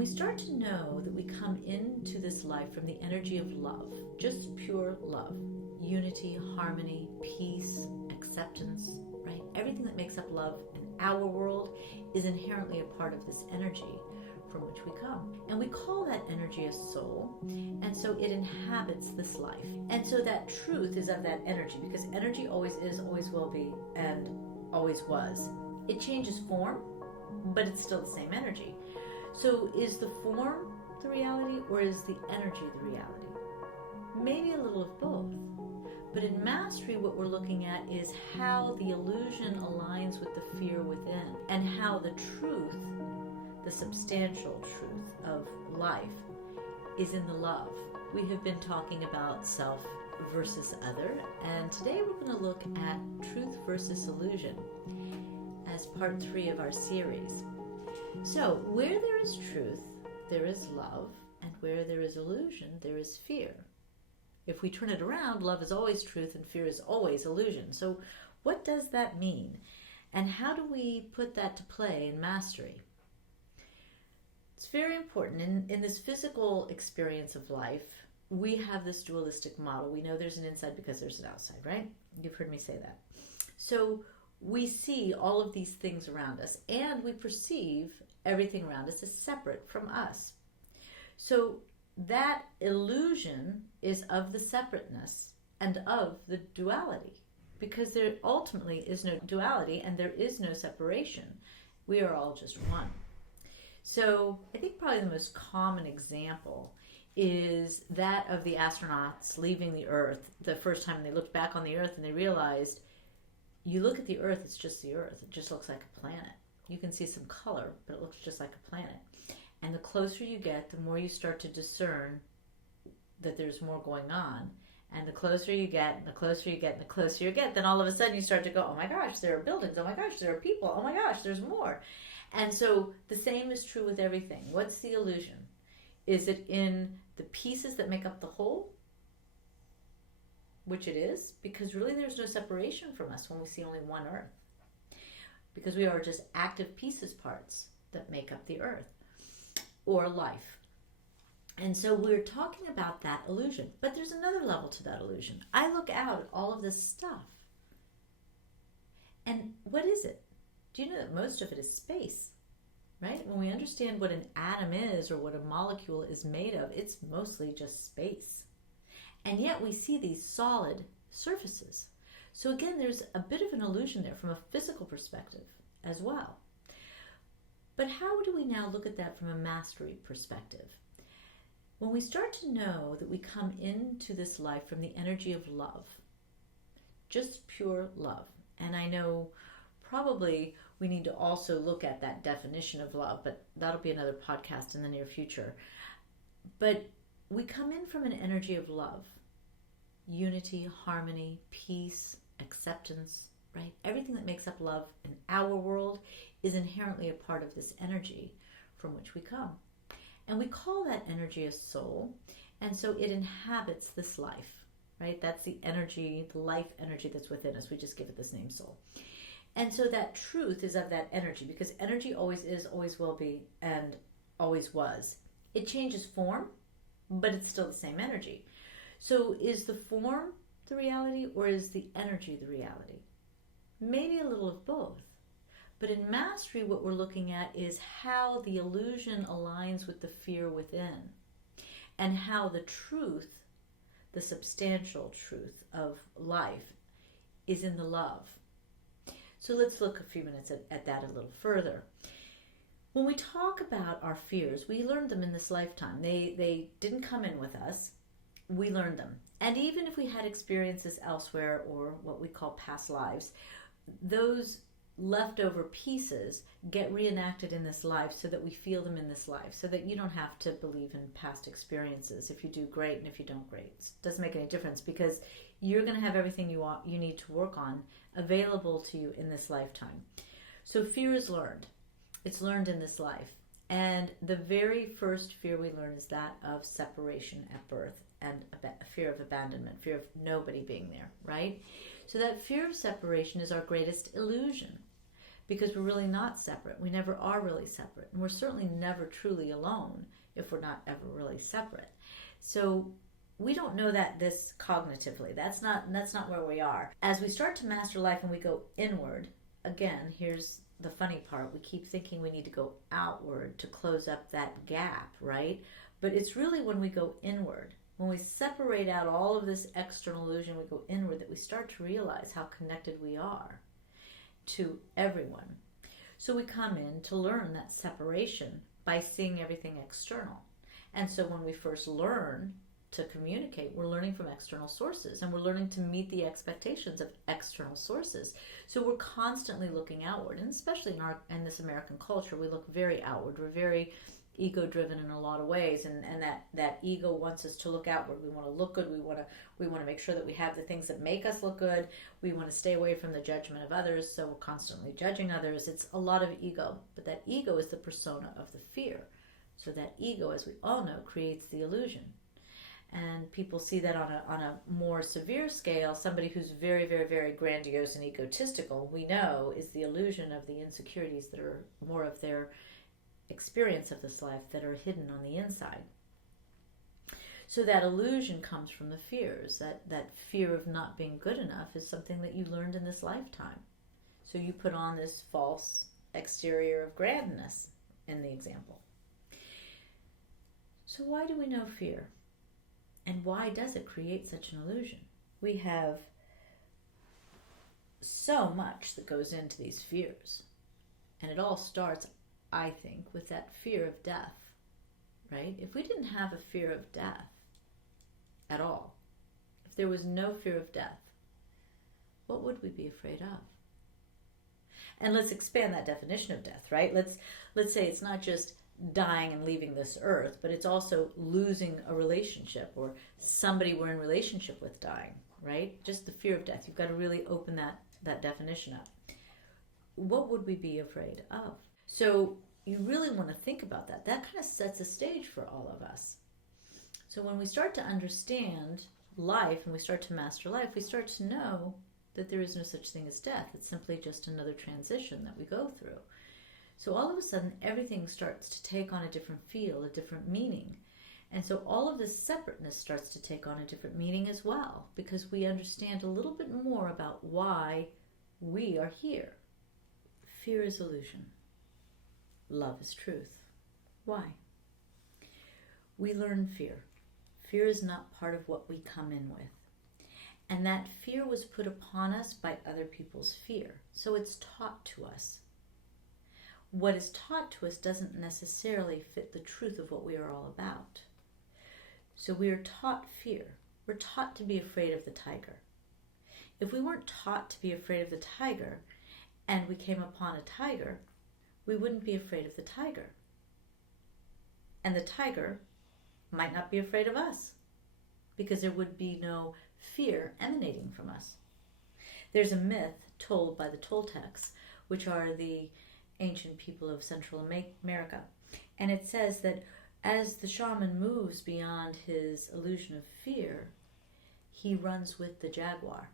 we start to know that we come into this life from the energy of love, just pure love, unity, harmony, peace, acceptance, right? Everything that makes up love in our world is inherently a part of this energy from which we come. And we call that energy a soul, and so it inhabits this life. And so that truth is of that energy, because energy always is, always will be, and always was. It changes form, but it's still the same energy. So is the form the reality, or is the energy the reality? Maybe a little of both. But in mastery, what we're looking at is how the illusion aligns with the fear within, and how the truth, the substantial truth of life, is in the love. We have been talking about self versus other, and today we're going to look at truth versus illusion as part 3 of our series. So, where there is truth, there is love, and where there is illusion, there is fear. If we turn it around, love is always truth and fear is always illusion. So, what does that mean? And how do we put that to play in mastery? It's very important. In this physical experience of life, we have this dualistic model. We know there's an inside because there's an outside, right? You've heard me say that. So, we see all of these things around us, and we perceive everything around us as separate from us. So that illusion is of the separateness and of the duality, because there ultimately is no duality and there is no separation. We are all just one. So I think probably the most common example is that of the astronauts leaving the Earth the first time they looked back on the Earth and they realized, you look at the Earth, it's just the Earth. It just looks like a planet. You can see some color, but it looks just like a planet. And the closer you get, the more you start to discern that there's more going on. And the closer you get, and the closer you get, and the closer you get, then all of a sudden you start to go, oh my gosh, there are buildings. Oh my gosh, there are people. Oh my gosh, there's more. And so the same is true with everything. What's the illusion? Is it in the pieces that make up the whole? Which it is, because really there's no separation from us when we see only one Earth. Because we are just active pieces, parts that make up the Earth or life. And so we're talking about that illusion. But there's another level to that illusion. I look out at all of this stuff. And what is it? Do you know that most of it is space? Right? When we understand what an atom is or what a molecule is made of, it's mostly just space. And yet we see these solid surfaces. So again, there's a bit of an illusion there from a physical perspective as well. But how do we now look at that from a mastery perspective? When we start to know that we come into this life from the energy of love, just pure love. And I know probably we need to also look at that definition of love, but that'll be another podcast in the near future. But we come in from an energy of love, unity, harmony, peace, acceptance, right? Everything that makes up love in our world is inherently a part of this energy from which we come. And we call that energy a soul, and so it inhabits this life, right? That's the energy, the life energy that's within us. We just give it this name, soul. And so that truth is of that energy, because energy always is, always will be, and always was. It changes form, but it's still the same energy. So is the form the reality, or is the energy the reality? Maybe a little of both. But in mastery, what we're looking at is how the illusion aligns with the fear within, and how the truth, the substantial truth of life, is in the love. So let's look a few minutes at that a little further. When we talk about our fears, we learned them in this lifetime. They didn't come in with us. We learned them. And even if we had experiences elsewhere, or what we call past lives, those leftover pieces get reenacted in this life so that we feel them in this life, so that you don't have to believe in past experiences. If you do, great, and if you don't, great. It doesn't make any difference, because you're going to have everything you need to work on available to you in this lifetime. So fear is learned. It's learned in this life. And the very first fear we learn is that of separation at birth, and fear of abandonment, fear of nobody being there, right? So that fear of separation is our greatest illusion, because we're really not separate. We never are really separate. And we're certainly never truly alone if we're not ever really separate. So we don't know that this cognitively. That's not where we are. As we start to master life and we go inward, again, here's the funny part. We keep thinking we need to go outward to close up that gap, right? But it's really when we go inward, when we separate out all of this external illusion, we go inward, that we start to realize how connected we are to everyone. So we come in to learn that separation by seeing everything external. And so when we first learn to communicate, we're learning from external sources, and we're learning to meet the expectations of external sources. So we're constantly looking outward, and especially in this American culture, we look very outward. We're very ego-driven in a lot of ways, and that ego wants us to look outward. We want to look good. We want to make sure that we have the things that make us look good. We want to stay away from the judgment of others, so we're constantly judging others. It's a lot of ego, but that ego is the persona of the fear. So that ego, as we all know, creates the illusion. And people see that on a more severe scale. Somebody who's very, very, very grandiose and egotistical, we know, is the illusion of the insecurities that are more of their experience of this life, that are hidden on the inside. So that illusion comes from the fears. That fear of not being good enough is something that you learned in this lifetime. So you put on this false exterior of grandness in the example. So why do we know fear? And why does it create such an illusion? We have so much that goes into these fears. And it all starts, I think, with that fear of death, right? If we didn't have a fear of death at all, if there was no fear of death, what would we be afraid of? And let's expand that definition of death, right? Let's say it's not just dying and leaving this earth, but it's also losing a relationship, or somebody we're in relationship with dying, right? Just the fear of death. You've got to really open that definition up. What would we be afraid of? So you really want to think about that. That kind of sets a stage for all of us. So when we start to understand life and we start to master life, we start to know that there is no such thing as death. It's simply just another transition that we go through. So all of a sudden, everything starts to take on a different feel, a different meaning. And so all of this separateness starts to take on a different meaning as well, because we understand a little bit more about why we are here. Fear is illusion. Love is truth. Why? We learn fear. Fear is not part of what we come in with. And that fear was put upon us by other people's fear. So it's taught to us. What is taught to us doesn't necessarily fit the truth of what we are all about. So we are taught fear. We're taught to be afraid of the tiger. If we weren't taught to be afraid of the tiger, and we came upon a tiger, we wouldn't be afraid of the tiger. And the tiger might not be afraid of us, because there would be no fear emanating from us. There's a myth told by the Toltecs, which are the ancient people of Central America. And it says that as the shaman moves beyond his illusion of fear, he runs with the jaguar.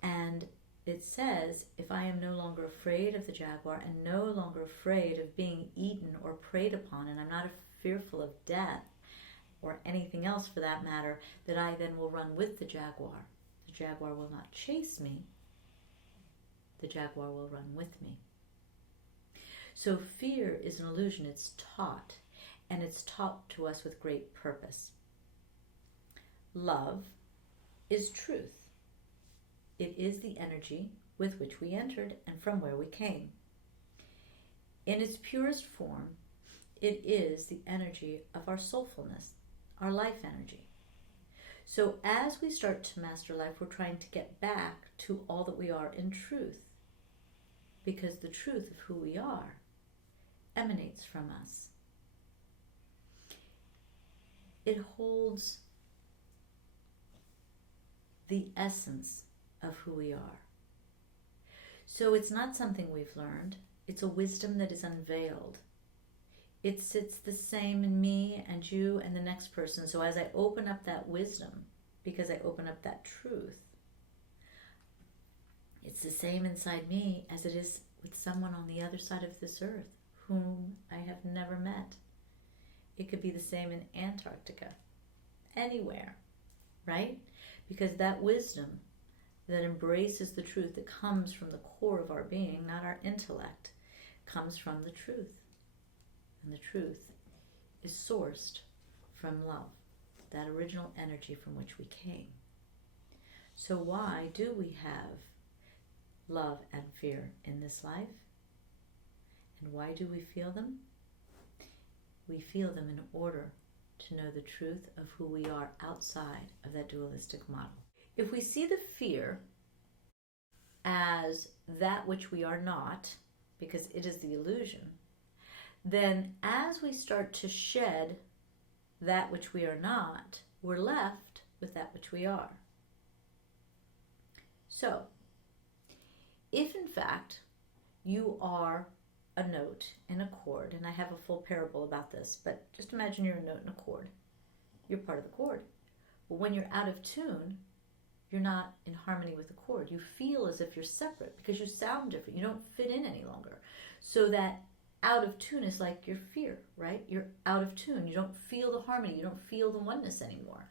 And it says, if I am no longer afraid of the jaguar and no longer afraid of being eaten or preyed upon, and I'm not fearful of death or anything else for that matter, that I then will run with the jaguar. The jaguar will not chase me. The jaguar will run with me. So fear is an illusion. It's taught, and it's taught to us with great purpose. Love is truth. It is the energy with which we entered and from where we came. In its purest form, it is the energy of our soulfulness, our life energy. So as we start to master life, we're trying to get back to all that we are in truth, because the truth of who we are emanates from us. It holds the essence of who we are. So it's not something we've learned. It's a wisdom that is unveiled. It sits the same in me and you and the next person. So as I open up that wisdom, because I open up that truth, it's the same inside me as it is with someone on the other side of this earth whom I have never met. It could be the same in Antarctica, anywhere, right? Because that wisdom that embraces the truth that comes from the core of our being, not our intellect, comes from the truth. And the truth is sourced from love, that original energy from which we came. So why do we have love and fear in this life? And why do we feel them? We feel them in order to know the truth of who we are outside of that dualistic model. If we see the fear as that which we are not, because it is the illusion, then as we start to shed that which we are not, we're left with that which we are. So, if in fact you are a note in a chord, and I have a full parable about this, but just imagine you're a note in a chord. You're part of the chord. But when you're out of tune, you're not in harmony with the chord. You feel as if you're separate because you sound different. You don't fit in any longer. So that out of tune is like your fear, right? You're out of tune. You don't feel the harmony. You don't feel the oneness anymore.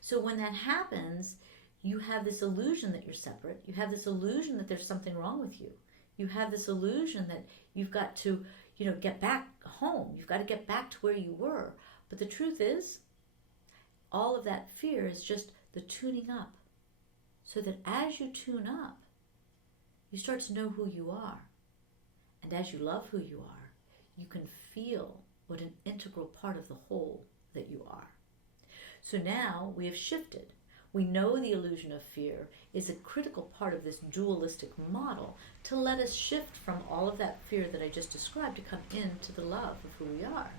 So when that happens, you have this illusion that you're separate. You have this illusion that there's something wrong with you. You have this illusion that you've got to, get back home. You've got to get back to where you were. But the truth is, all of that fear is just the tuning up. So that as you tune up, you start to know who you are. And as you love who you are, you can feel what an integral part of the whole that you are. So now we have shifted. We know the illusion of fear is a critical part of this dualistic model to let us shift from all of that fear that I just described to come into the love of who we are.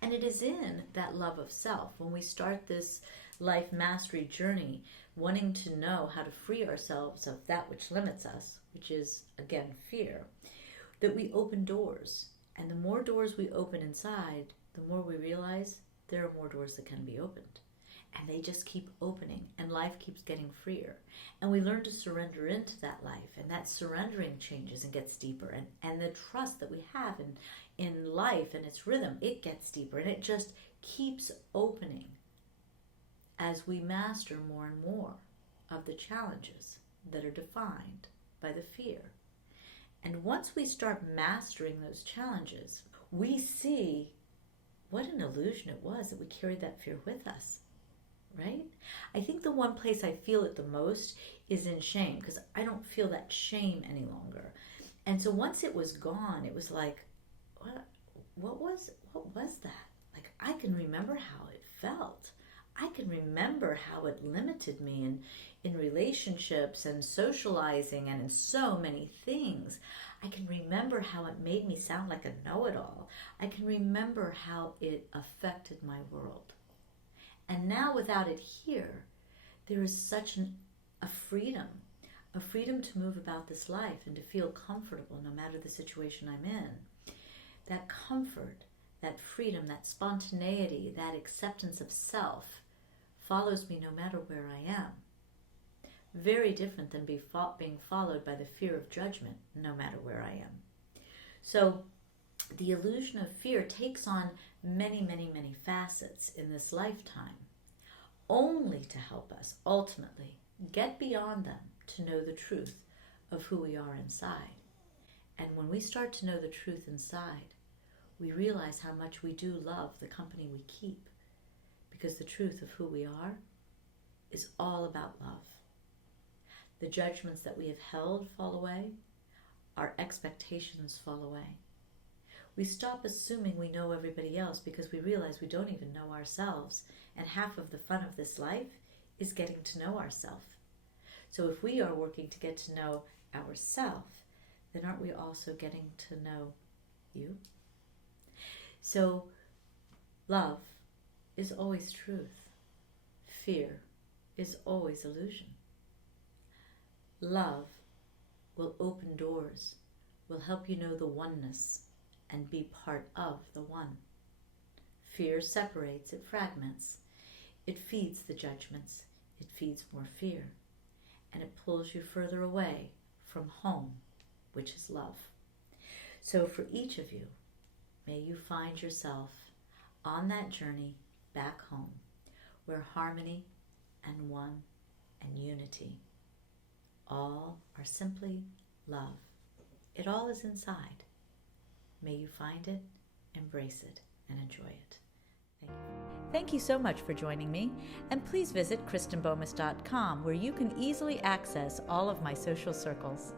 And it is in that love of self, when we start this life mastery journey, wanting to know how to free ourselves of that which limits us, which is, again, fear, that we open doors. And the more doors we open inside, the more we realize there are more doors that can be opened. And they just keep opening, and life keeps getting freer. And we learn to surrender into that life, and that surrendering changes and gets deeper. And the trust that we have in life and its rhythm, it gets deeper, and it just keeps opening as we master more and more of the challenges that are defined by the fear. And once we start mastering those challenges, we see what an illusion it was that we carried that fear with us, right? I think the one place I feel it the most is in shame, because I don't feel that shame any longer. And so once it was gone, it was like, what was that? Like, I can remember how it felt. I can remember how it limited me in relationships and socializing and in so many things. I can remember how it made me sound like a know-it-all. I can remember how it affected my world. And now without it here, there is such a freedom to move about this life and to feel comfortable no matter the situation I'm in. That comfort, that freedom, that spontaneity, that acceptance of self follows me no matter where I am. Very different than being followed by the fear of judgment no matter where I am. So the illusion of fear takes on many, many, many facets in this lifetime, only to help us ultimately get beyond them to know the truth of who we are inside. And when we start to know the truth inside, we realize how much we do love the company we keep, because the truth of who we are is all about love. The judgments that we have held fall away. Our expectations fall away. We stop assuming we know everybody else because we realize we don't even know ourselves. And half of the fun of this life is getting to know ourselves. So if we are working to get to know ourselves, then aren't we also getting to know you? So love is always truth. Fear is always illusion. Love will open doors, will help you know the oneness and be part of the one. Fear separates, it fragments. It feeds the judgments. It feeds more fear. And it pulls you further away from home, which is love. So for each of you, may you find yourself on that journey back home where harmony and one and unity all are simply love. It all is inside. May you find it, embrace it, and enjoy it. Thank you. Thank you so much for joining me, and please visit KristenBomas.com where you can easily access all of my social circles.